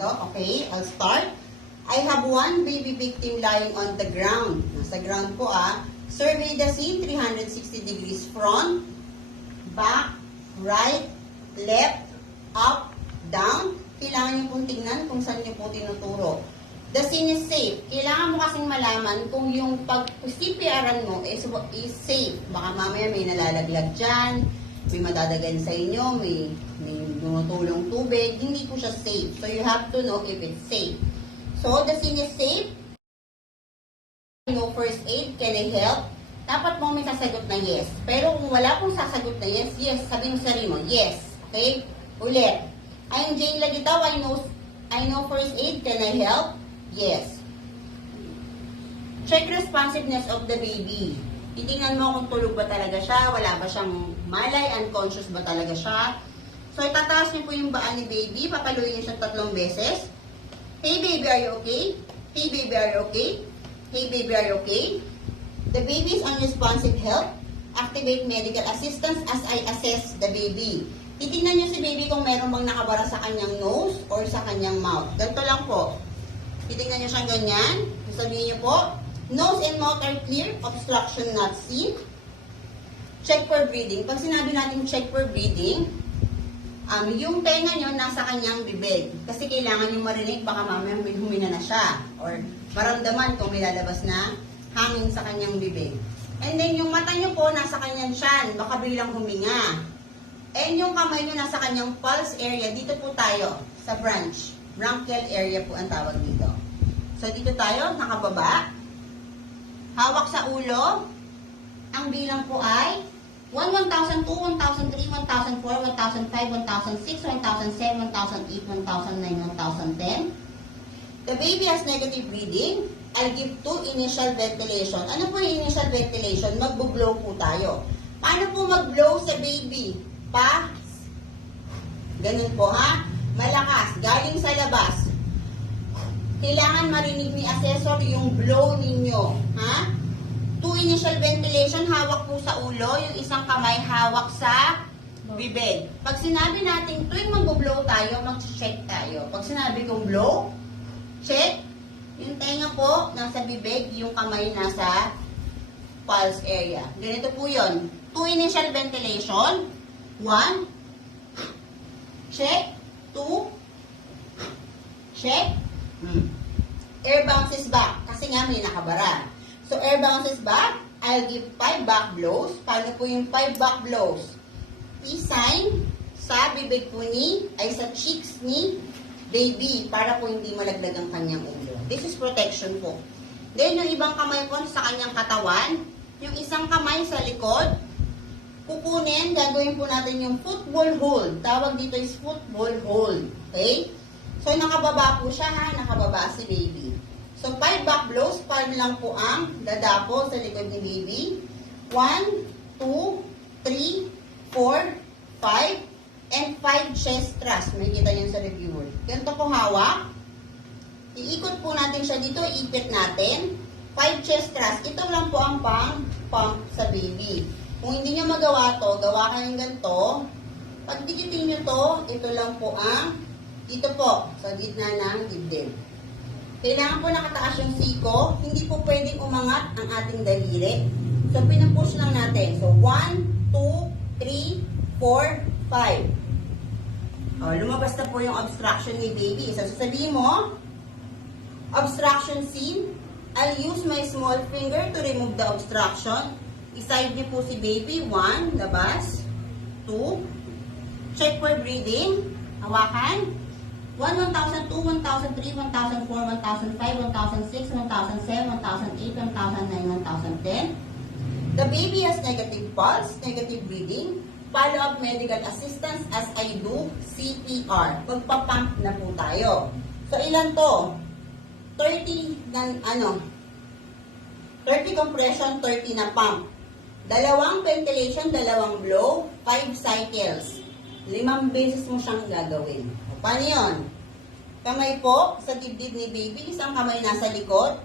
Okay, I'll start. I have one baby victim lying on the ground. Nasa ground po Survey the scene 360 degrees front, back, right, left, up, down. Kailangan nyo pong tingnan kung saan nyo po tinuturo. The scene is safe. Kailangan mo kasing malaman kung yung pag-CPR-an mo is safe. Baka mamaya may nalalaglag dyan, may madadagan sa inyo, may tumutulong tubig. Hindi po siya safe. So you have to know if it's safe. So the scene is safe. No first aid, can I help? Dapat mo may sasagot na yes. Pero kung wala pong sasagot na yes, yes, sabihin mo sa sarili mo, yes. Okay? Ulit. I'm Jane Lagitaw, I know first aid, can I help? Yes. Check responsiveness of the baby. Titingnan mo kung tulog ba talaga siya, wala ba siyang malay, unconscious ba talaga siya. So itataas niyo po yung baan ni baby, papaluin niyo siya 3 beses. Hey baby, are you okay? Hey baby, are you okay? Hey baby, are you okay? The baby is unresponsive, help. Activate medical assistance as I assess the baby. Titingnan niyo si baby kung meron bang nakabara sa kanyang nose or sa kanyang mouth. Ganito lang po. Titingnan niyo siya ganyan. Sabihin niyo po, nose and mouth are clear, obstruction not seen. Check for breathing. Pag sinabi natin check for breathing, yung tenga niyo nasa kanyang bibig. Kasi kailangan niyo marinig, baka mamaya may humina na siya. Or maramdaman kung may lalabas na hangin sa kanyang bibig. And then yung mata niyo po nasa kanyang tiyan, baka biglang huminga. And yung kamay niyo nasa kanyang pulse area, dito po tayo sa bronchial area po ang tawag dito. So dito tayo, nakababa. Hawak sa ulo. Ang bilang po ay 1, 1,002, 1,003, 1,004, 1,005, 1,006, 1,007, 1,008, 1,009, 1,010. The baby has negative breathing. I'll give 2 initial ventilation. Ano po yung initial ventilation? Mag-blow po tayo. Paano po mag-blow sa baby? Ganun po malakas, galing sa labas. Kailangan marinig ni assessor yung blow ninyo. 2 initial ventilation, hawak po sa ulo, yung isang kamay hawak sa bibig. Pag sinabi natin tuwing mag-blow tayo, mag-check tayo. Pag sinabi kong blow, check, yung tenga po nasa bibig, yung kamay nasa pulse area. Ganito po yun. 2 initial ventilation, 1, check, 2, check, air bounces back, kasi nga may nakabara. So, air bounces back, I'll give 5 back blows. Paano po yung 5 back blows? Peace sign sa bibig po sa cheeks ni baby, para po hindi malaglag ang kanyang ulo. This is protection po. Then, yung ibang kamay po sa kanyang katawan, yung isang kamay sa likod, kukunin, gagawin po natin yung football hold. Tawag dito is football hold. Okay? So, nakababa po siya nakababa si baby. So, 5 back blows, 5 lang po ang dadapo sa likod ni baby. 1, 2, 3, 4, 5, and 5 chest thrust. May kita yun sa reviewer. Ganito po hawak. Iikot po natin siya dito, iipit natin. 5 chest thrust. Ito lang po ang pump sa baby. Kung hindi nyo magawa to, gawa kayong ganito. Pag dikitin nyo to, ito lang po ang dito po, sa gitna ng dibdib. Kailangan po nakataas yung siko. Hindi po pwedeng umangat ang ating daliri. So, pinapush lang natin. So, 1, 2, 3, 4, 5. Lumabas na po yung obstruction ni baby. So, sasabihin mo, obstruction scene. I'll use my small finger to remove the obstruction. Iside niyo po si baby. 1, labas. 2. Check for breathing. Hawakan. 1, 1,002, 1,003, 1,004, 1,005, 1,006, 1,007, 1,008, 1,009, 1,010. The baby has negative pulse, negative breathing. Follow-up medical assistance as I do CPR. Magpa-pump na po tayo. So, ilan to? 30 compression, 30 na pump. 2 ventilation, 2 blow, 5 cycles. 5 beses mo siyang gagawin. Paano yun? Kamay po sa dibdib ni baby, isang kamay nasa likod.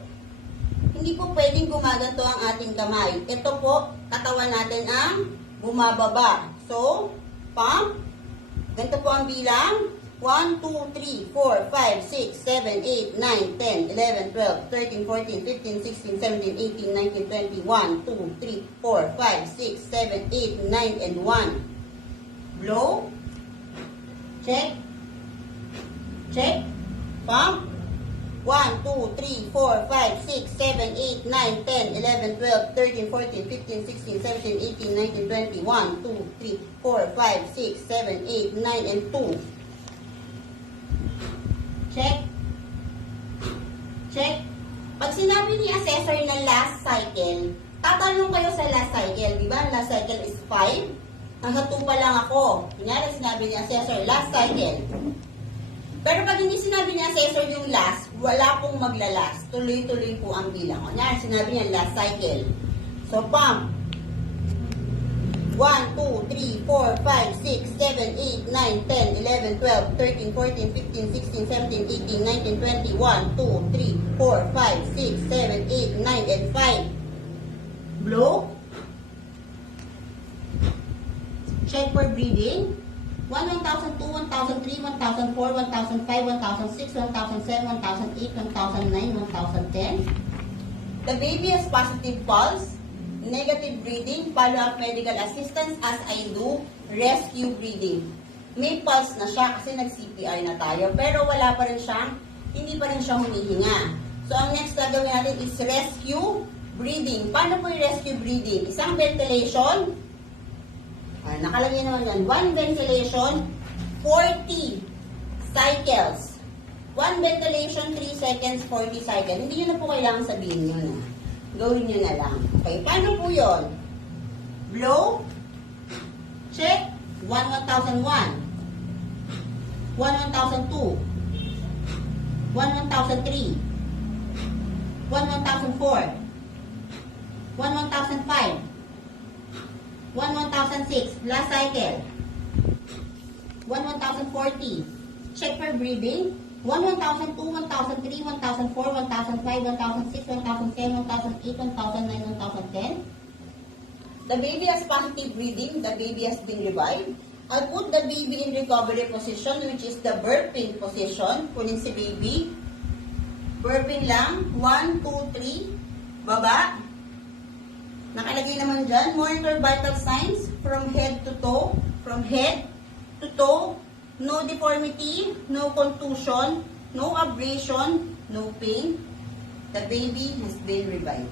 Hindi po pwedeng gumaganto ang ating kamay. Ito po, katawan natin ang bumababa. So, pump. Ganito po ang bilang. 1, 2, 3, 4, 5, 6, 7, 8, 9, 10, 11, 12, 13, 14, 15, 16, 17, 18, 19, 20, 1, 2, 3, 4, 5, 6, 7, 8, 9, and 1. Blow. Check. Check. Pump. 1, 2, 3, 4, 5, 6, 7, 8, 9, 10, 11, 12, 13, 14, 15, 16, 17, 18, 19, 20, 1, 2, 3, 4, 5, 6, 7, 8, 9, and 2. Check. Check. Pag sinabi ni assessor na last cycle, tatanong kayo sa last cycle. Di ba? Last cycle is 5. Nasa 2 pa lang ako. Kunyari sinabi ni assessor, last cycle. Pero pag hindi sinabi ni assessor yung last, wala pong maglalast. Tuloy-tuloy po ang bilang. Kunyari sinabi niya last cycle. So, pump. 1, 2, 3, 4, 5, 6, 7, 8, 9, 10, 11, 12, 13, 14, 15, 16, 17, 18, 19, 20, 1, 2, 3, 4, 5, 6, 7, 8, 9, and 5. Blow. Check for breathing. 1, 1,002, 1,003, 1,004, 1,005, 1,006, 1,007, 1,008, 1,009, 1,010. The baby has positive pulse, negative breathing, follow-up medical assistance as I do rescue breathing. May pulse na siya kasi nag-CPR na tayo, pero wala pa rin siyang, hindi pa rin siya humihinga. So, ang next na gawin natin is rescue breathing. Paano po yung rescue breathing? Isang ventilation, nakalagay naman yan, 1 ventilation, 40 cycles. 1 ventilation, 3 seconds, 40 cycles. Hindi nyo na po kailangan sabihin yun. Gawin nyo na lang. Okay, paano po yun? Blow. Check. 1, 1,001. 1, 1,002. 1, 1,003. 1, 1,004. 1, 1,005. 1, 1,006. Last cycle. 1, 1,040. Check for breathing. 1, 1,002, 1,003, 1,004, 1,005, 1,006, 1,007, 1,008, 1,009, 1,010. The baby has positive breathing. The baby has been revived. I'll put the baby in recovery position, which is the burping position. Kunin si baby. Burping lang. 1, 2, 3. Baba. Nakalagay naman dyan. Monitor vital signs from head to toe. From head to toe. No deformity, no contusion, no abrasion, no pain. The baby has been revived.